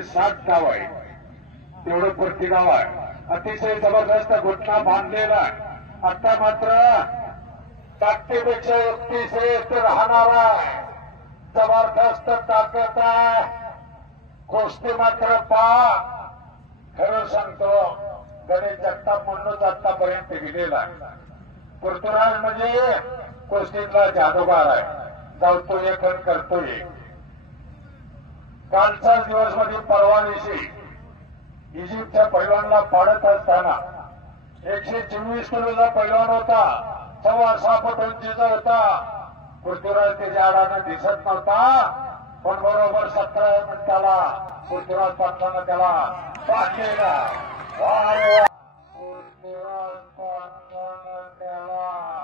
160 गाव आहे, तेवढं प्रति गाव आहे. अतिशय जबरदस्त घटना बांधलेला आहे. आता मात्र ताकदीपेक्षा 31 राहणारा जबरदस्त ताकद आहे. गोष्टी मात्र पहा, खरं सांगतो गणेश जगताप म्हणूनच आतापर्यंत गेलेला आहे. पृथ्वीराज म्हणजे कुस्तीतला जादूगार आहे, जाऊतोय खण करतोय. कालचाच दिवस मध्ये परवा दिवशी इजिप्तच्या पैलवानला पाडत असताना 124 किलोचा पैलवान होता, 6.25 फूट उंचीचा होता. पृथ्वीराज त्याच्या आडानं दिसत नव्हता, पण बरोबर 17 मिनिटाला पृथ्वीराज पाटलानं त्याला पाडलेला. पृथ्वीराज पाटलानं त्याला